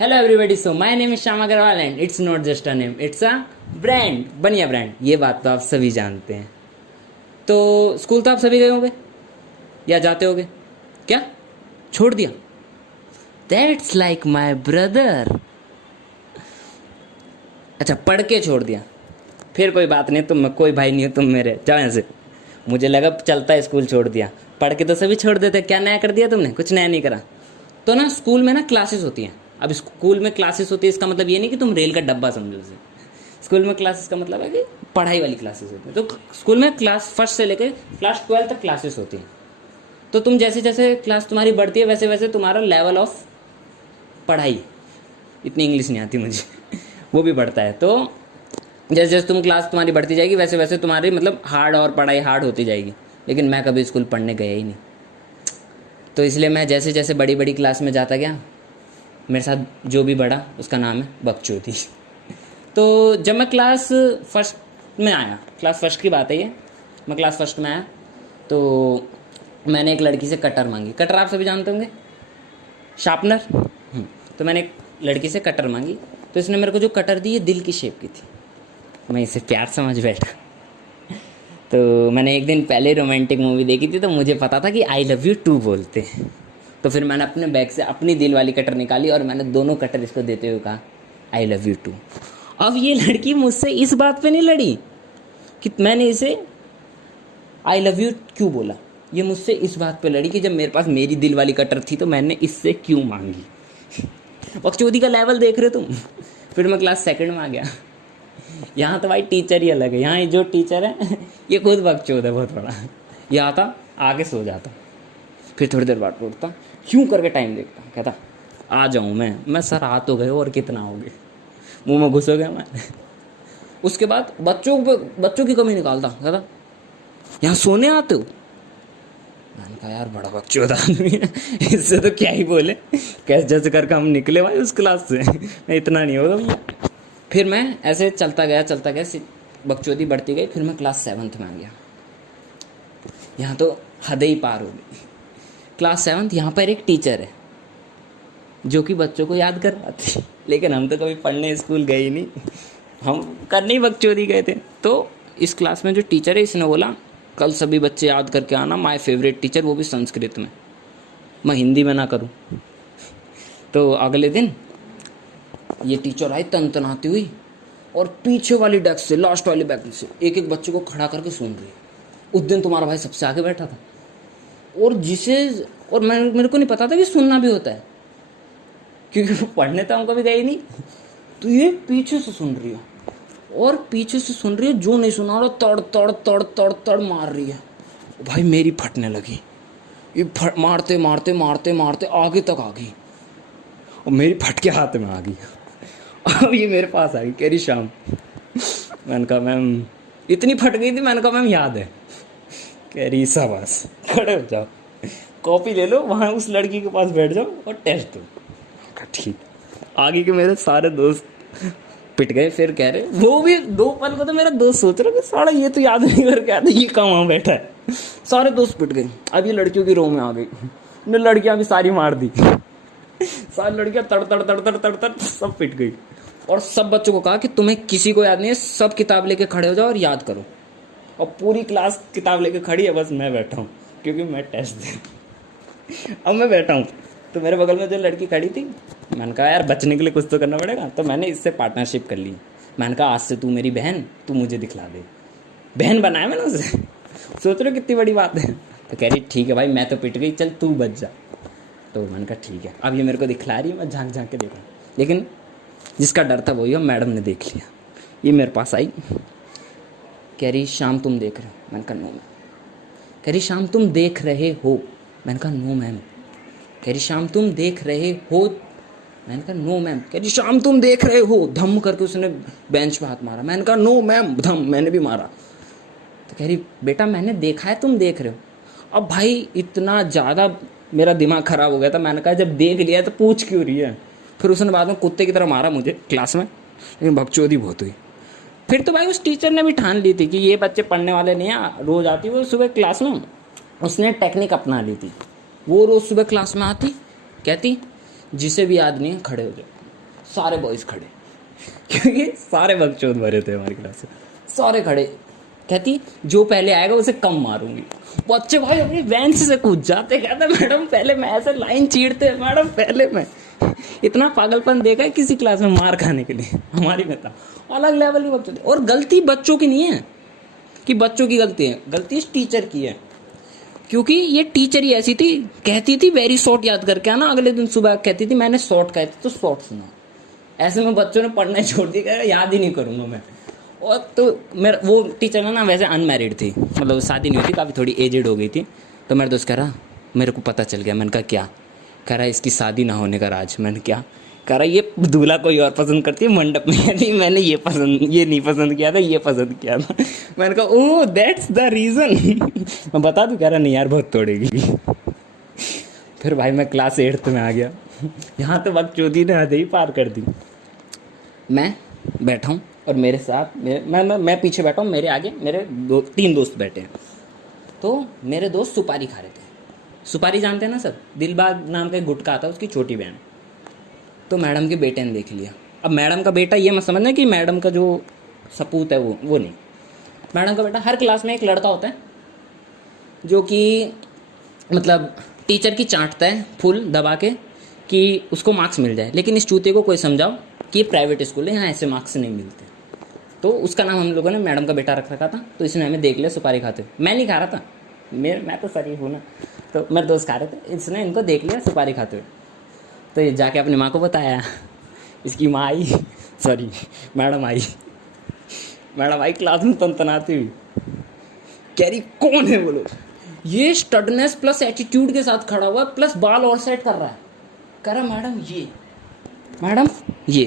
Hello everybody, so my name is Shyam Agrawal and it's not just a name, it's a brand, Baniya brand. ये बात तो आप सभी जानते हैं। तो स्कूल तो आप सभी गए होंगे या जाते होंगे। क्या छोड़ दिया? That's like my brother. अच्छा, पढ़ के छोड़ दिया, फिर कोई बात नहीं, तुम कोई भाई नहीं हो तुम मेरे, जाओ यहाँ से। मुझे लगा चलता है स्कूल छोड़ दिया। पढ़ के तो सभी छोड़ देते, क्या नया कर दिया तुमने? कुछ नया नहीं करा। तो ना स्कूल में ना क्लासेस होती हैं। अब स्कूल में क्लासेस होती है, इसका मतलब ये नहीं कि तुम रेल का डब्बा समझो उसे। स्कूल में क्लासेस का मतलब है कि पढ़ाई वाली क्लासेस होती है। तो स्कूल में क्लास फर्स्ट से लेकर क्लास 12 तक क्लासेस होती हैं। तो तुम जैसे जैसे क्लास तुम्हारी बढ़ती है वैसे वैसे तुम्हारा लेवल ऑफ पढ़ाई, इतनी इंग्लिश नहीं आती मुझे, वो भी बढ़ता है। तो जैसे जैसे तुम क्लास तुम्हारी बढ़ती जाएगी वैसे वैसे तुम्हारी मतलब हार्ड और पढ़ाई हार्ड होती जाएगी। लेकिन मैं कभी स्कूल पढ़ने गया ही नहीं, तो इसलिए मैं जैसे जैसे बड़ी बड़ी क्लास में जाता गया, मेरे साथ जो भी बढ़ा उसका नाम है बकचोदी। तो जब मैं क्लास फर्स्ट में आया, क्लास फर्स्ट की बात है ये, मैं क्लास फर्स्ट में आया तो मैंने एक लड़की से कटर मांगी। कटर आप सभी जानते होंगे, शार्पनर। तो मैंने एक लड़की से कटर मांगी, तो इसने मेरे को जो कटर दी ये दिल की शेप की थी। मैं इसे प्यार समझ बैठा। तो मैंने एक दिन पहले रोमांटिक मूवी देखी थी, तो मुझे पता था कि आई लव यू टू बोलते हैं। तो फिर मैंने अपने बैग से अपनी दिल वाली कटर निकाली और मैंने दोनों कटर इसको देते हुए कहा आई लव यू टू। अब ये लड़की मुझसे इस बात पे नहीं लड़ी कि मैंने इसे आई लव यू क्यों बोला, ये मुझसे इस बात पे लड़ी कि जब मेरे पास मेरी दिल वाली कटर थी तो मैंने इससे क्यों मांगी। बकचोदी का लेवल देख रहे हो तुम। फिर मैं क्लास सेकंड में आ गया। यहाँ तो भाई टीचर ही अलग है। यहाँ जो टीचर है ये खुद बकचोद है बहुत बड़ा। ये आता आके सो जाता, फिर थोड़ी देर बाद उठता, क्यों करके टाइम देखता, कहता आ जाऊँ मैं सर आ तो गए और कितना हो गए, मुँह में घुस हो गया मैं। उसके बाद बच्चों की कमी निकालता, कहता यहाँ सोने आते हो। मैंने कहा यार बड़ा बकचोद आदमी है, इससे तो क्या ही बोले। कैसे जैसे करके हम निकले भाई उस क्लास से, इतना नहीं होगा भैया। फिर मैं ऐसे चलता गया, बकचोदी बढ़ती गई। फिर मैं क्लास 7th में आ गया। यहाँ तो हद ही पार हो गई। क्लास 7th, यहाँ पर एक टीचर है जो कि बच्चों को याद करवाती है, लेकिन हम तो कभी पढ़ने स्कूल गए ही नहीं, हम करने ही बकचोदी गए थे। तो इस क्लास में जो टीचर है इसने बोला कल सभी बच्चे याद करके आना, माय फेवरेट टीचर, वो भी संस्कृत में, मैं हिंदी में ना करूँ। तो अगले दिन ये टीचर आई तनतनाती हुई और पीछे वाली डेस्क से, लास्ट वाली बेंच से एक एक बच्चे को खड़ा करके सुन रही है। उस दिन तुम्हारा भाई सबसे आगे बैठा था और मेरे को नहीं पता था कि सुनना भी होता है, क्योंकि पढ़ने तो हम कभी गए नहीं। तो ये पीछे से सुन रही है और पीछे से सुन रही है, जो नहीं सुना रहा तड़ तड़ तड़ तड़ तड़ मार रही है। भाई मेरी फटने लगी, ये मारते मारते मारते मारते आगे तक आ गई और मेरी फट के हाथ में आ गई। अब ये मेरे पास आ गई, कह रही श्याम। मैंने कहा मैम, इतनी फट गई थी। मैंने कहा मैम याद है। कह रही शाबाश, खड़े हो जाओ, कॉपी ले लो, वहाँ उस लड़की के पास बैठ जाओ और टेस्ट दो। ठीक। आगे के मेरे सारे दोस्त पिट गए। फिर कह रहे, वो भी 2 पल को तो मेरा दोस्त सोच रहा कि साला ये तो याद नहीं करके आता, ये कहाँ वहाँ बैठा है। सारे दोस्त पिट गए। अब ये लड़कियों की रो में आ गई, ने लड़कियां भी सारी मार दी। सारी लड़कियां तड़ तड़ तड़ तड़ तड़ तड़ सब पिट गई। और सब बच्चों को कहा कि तुम्हें किसी को याद नहीं है, सब किताब लेके खड़े हो जाओ और याद करो। और पूरी क्लास किताब लेके खड़ी है, बस मैं बैठा हूँ क्योंकि मैं टेस्ट दे। अब मैं बैठा हूँ तो मेरे बगल में जो लड़की खड़ी थी, मैंने कहा यार बचने के लिए कुछ तो करना पड़ेगा। तो मैंने इससे पार्टनरशिप कर ली। मैंने कहा आज से तू मेरी बहन, तू मुझे दिखला दे। बहन बनाया मैंने उसे। सोच रहे हो कितनी बड़ी बात है। तो कह रही ठीक है भाई, मैं तो पिट गई, चल तू बच जा। तो मैंने कहा ठीक है। अब ये मेरे को दिखला रही है, मैं झांक झांक के देखा, लेकिन जिसका डर था वही, मैडम ने देख लिया। ये मेरे पास आई, कह रही शाम तुम देख रहे हो? मैंने कहा नो मैम। कह रही शाम तुम देख रहे हो? मैंने कहा नो मैम। कह रही शाम तुम देख रहे हो? मैंने कहा नो मैम। कह रही शाम तुम देख रहे हो? धम करके उसने बेंच पे हाथ मारा। मैंने कहा नो मैम, धम मैंने भी मारा। तो कह रही बेटा मैंने देखा है, तुम देख रहे हो। अब भाई इतना ज़्यादा मेरा दिमाग ख़राब हो गया था। मैंने कहा जब देख लिया तो पूछ क्यों रही है। फिर उसने बाद में कुत्ते की तरह मारा मुझे क्लास में, लेकिन बकचोदी बहुत हुई। फिर तो भाई उस टीचर ने भी ठान ली थी कि ये बच्चे पढ़ने वाले नहीं है। रोज़ आती वो सुबह क्लास में, उसने टेक्निक अपना ली थी। वो रोज़ सुबह क्लास में आती, कहती जिसे भी याद नहीं है खड़े हो जाओ। सारे बॉयज़ खड़े, क्योंकि सारे बकचोद भरे थे हमारी क्लास से, सारे खड़े। कहती जो पहले आएगा उसे कम मारूंगी। बच्चे भाई अपनी बेंच से कूद जाते, कहते मैडम पहले मैं, ऐसे लाइन चीरते, मैडम पहले मैं। इतना पागलपन देखा है किसी क्लास में मार खाने के लिए, हमारी में था। अलग लेवल की बच्चों थी। और गलती बच्चों की नहीं है कि बच्चों की गलती है, गलती इस टीचर की है, क्योंकि ये टीचर ही ऐसी थी, कहती थी वेरी शॉर्ट याद करके आना, अगले दिन सुबह कहती थी मैंने शॉर्ट कहा था तो शॉर्ट सुना। ऐसे में बच्चों ने पढ़ना ही छोड़ दिया, याद ही नहीं करूँगा मैं। और तो मेरा वो टीचर ना वैसे अनमैरिड थी, मतलब शादी नहीं हुई थी, काफ़ी थोड़ी एजेड हो गई थी। तो मेरा दोस्त कह रहा मेरे को पता चल गया। मैंने कहा क्या? कह रहा इसकी शादी ना होने का राज। मैंने क्या? कह रहा ये दूल्हा कोई और पसंद करती है मंडप में, यानी मैंने ये नहीं पसंद किया था, ये पसंद किया था। मैंने कहा ओह दैट्स द रीज़न। मैं बता दूँ? कह रहा नहीं यार बहुत तोड़ेगी। फिर भाई मैं क्लास 8th में आ गया। यहाँ तो वक्त चौथी ने हद ही पार कर दी। मैं बैठा हूँ और मेरे साथ मैं पीछे बैठा हूँ, मेरे आगे मेरे 3 दोस्त बैठे हैं। तो मेरे दोस्त सुपारी खा रहे थे। सुपारी जानते हैं ना सब? दिलबाग नाम का एक गुटखा आता है, उसकी छोटी बहन। तो मैडम के बेटे ने देख लिया। अब मैडम का बेटा ये मत समझना कि मैडम का जो सपूत है वो नहीं। मैडम का बेटा, हर क्लास में एक लड़का होता है जो कि मतलब टीचर की चाटता है फुल दबा के कि उसको मार्क्स मिल जाए, लेकिन इस चूते को कोई समझाओ कि ये प्राइवेट स्कूल है, यहाँ ऐसे मार्क्स नहीं मिलते। तो उसका नाम हम लोगों ने मैडम का बेटा रख रखा था। तो इसने हमें देख लिया सुपारी खाते हुए। मैं नहीं खा रहा था, मैं तो शरीफ हूँ ना, तो मेरे दोस्त खा रहे थे। इसने इनको देख लिया सुपारी खाते हुए, तो ये जाके अपनी माँ को बताया। इसकी माँ आई, सॉरी मैडम आई क्लास में तनतनाती हुई, कह रही कौन है वो लोग? ये स्टडनेस प्लस एटीट्यूड के साथ खड़ा हुआ प्लस बाल और सेट कर रहा है। कह रहा मैडम ये।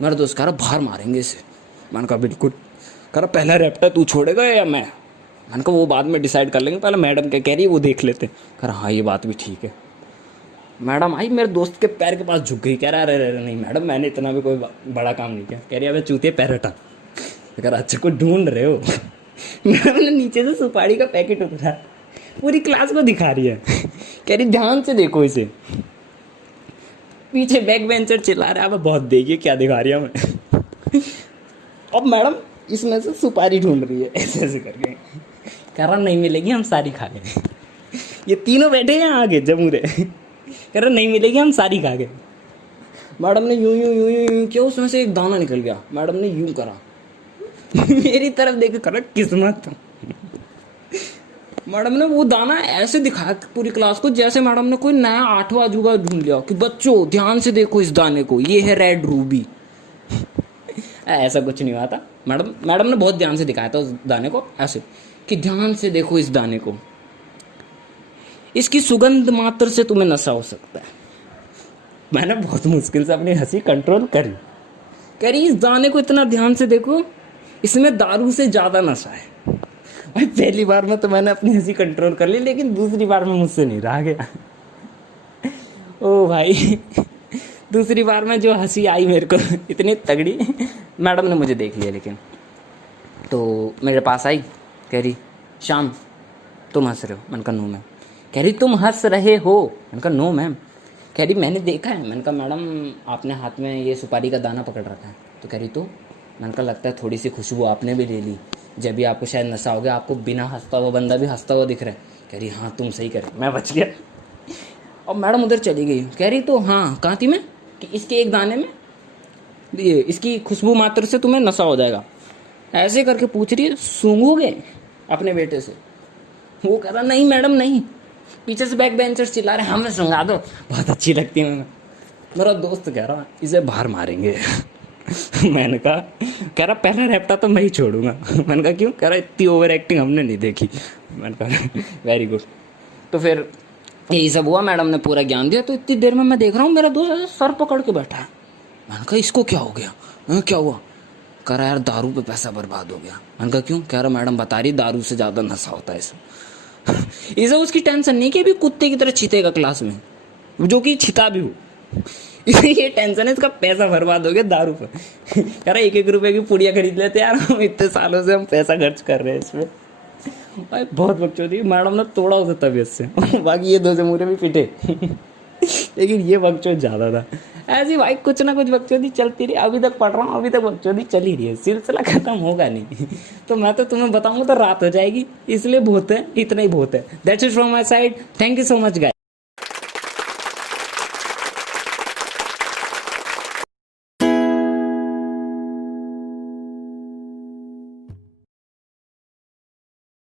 मेरा दोस्त कह रहा बाहर मारेंगे इसे। मैंने कहा बिल्कुल। कह रहा पहला रैप्टर तू छोड़ेगा या मैं? मैंने कहा वो बाद में डिसाइड कर लेंगे, पहले मैडम क्या कह रही है वो देख लेते। कह रहा हाँ ये बात भी ठीक है। मैडम आई, मेरे दोस्त के पैर के पास झुक गई। कह रहा अरे नहीं मैडम मैंने इतना भी कोई बड़ा काम नहीं किया। कह रही अबे चूतिए पैर हटा। कह रहा अच्छा को ढूंढ रहे हो? मैडम ने नीचे से सुपारी का पैकेट उतरा, पूरी क्लास को दिखा रही है। कह रही ध्यान से देखो इसे। पीछे बैक बेंचर चिल्ला रहा है अब बहुत देखिए क्या दिखा रही है मैं। अब मैडम इसमें से सुपारी ढूंढ रही है ऐसे करके। कह रहा नहीं मिलेगी, हम सारी खा गए। ये तीनों बैठे हैं आगे जमूरे। कह रहा नहीं मिलेगी, हम सारी खा गए। मैडम ने यूं किया, उसमें से एक दाना निकल गया। मैडम ने यूं करा, मेरी तरफ देख कर किस्मत। मैडम ने वो दाना ऐसे दिखाया पूरी क्लास को जैसे मैडम ने कोई नया 8वां अजूबा ढूंढ लिया कि बच्चों ध्यान से देखो इस दाने को, ये है रेड रूबी। ऐसा कुछ नहीं हुआ था। मैडम ने बहुत ध्यान से दिखाया था उस दाने को, ऐसे कि ध्यान से देखो इस दाने को, इसकी सुगंध मात्र से तुम्हें नशा हो सकता है। मैंने बहुत मुश्किल से अपनी हंसी कंट्रोल करी। कह रही इस दाने को इतना ध्यान से देखो, इसमें दारू से ज्यादा नशा है। भाई पहली बार में तो मैंने अपनी हंसी कंट्रोल कर ली, लेकिन दूसरी बार में मुझसे नहीं रहा गया। ओ भाई दूसरी बार में जो हंसी आई मेरे को इतनी तगड़ी, मैडम ने मुझे देख लिया। लेकिन तो मेरे पास आई, कह रही शाम तुम हंस रहे हो? मैंने कहा नो मैम। कह रही तुम हंस रहे हो? मैंने कहा नो मैम। कह रही मैंने देखा है। मैंने कहा मैडम आपने हाथ में ये सुपारी का दाना पकड़ रखा है। तो कह रही तो? मैंने कहा लगता है थोड़ी सी खुशबू आपने भी ले ली, जब भी आपको शायद नशा हो गया, आपको बिना हंसता हुआ बंदा भी हंसता हुआ दिख रहा है। कह रही हाँ तुम सही करे, मैं बच गया। और मैडम उधर चली गई। कह रही तो हाँ कहाँ थी मैं? कि इसके एक दाने में ये इसकी खुशबू मात्र से तुम्हें नशा हो जाएगा। ऐसे करके पूछ रही है सूंघोगे अपने बेटे से? वो कह रहा नहीं मैडम नहीं। पीछे से बैक बेंचर्स चिल्ला रहे हमें सूंघा दो, बहुत अच्छी लगती है। मेरा दोस्त कह रहा इसे बाहर मारेंगे। मैंने कहा, कह रहा पहला रैप्टा तो मैं ही छोड़ूंगा। मैंने कहा क्यों? कह रहा इतनी ओवर एक्टिंग हमने नहीं देखी। मैंने कहा वेरी गुड। तो फिर यही सब हुआ, मैडम ने पूरा ज्ञान दिया। तो इतनी देर में मैं देख रहा हूँ मेरा दोस्त सर पकड़ के बैठा है। मैंने कहा इसको क्या हो गया? क्या हुआ? कह रहा यार दारू पे पैसा बर्बाद हो गया। मैंने कहा क्यों? कह रहा मैडम बता रही दारू से ज़्यादा नशा होता है इसे उसकी टेंशन नहीं कि अभी कुत्ते की तरह छितेगा क्लास में, जो कि छिता भी हो। इसे ये टेंशन है इसका पैसा बर्बाद हो गया दारू पर। कह रहा 1-1 रुपए की पुड़िया खरीद लेते यार, हम इतने सालों से हम पैसा खर्च कर रहे हैं इसमें। भाई बहुत बकचोदी। मैडम ने तोड़ा उसे तबीयत से। बाकी ये 2 जमूरे भी पिटे। लेकिन ये बकचोद ज़्यादा था। ऐसी भाई कुछ ना कुछ बकचोदी चलती रही, अभी तक पढ़ रहा हूँ, अभी तक बकचोदी चल ही रही है, सिलसिला खत्म होगा नहीं। तो मैं तो तुम्हें बताऊंगा तो रात हो जाएगी, इसलिए बहुत है, इतना ही बहुत है। That's it from my side, thank you so much guys.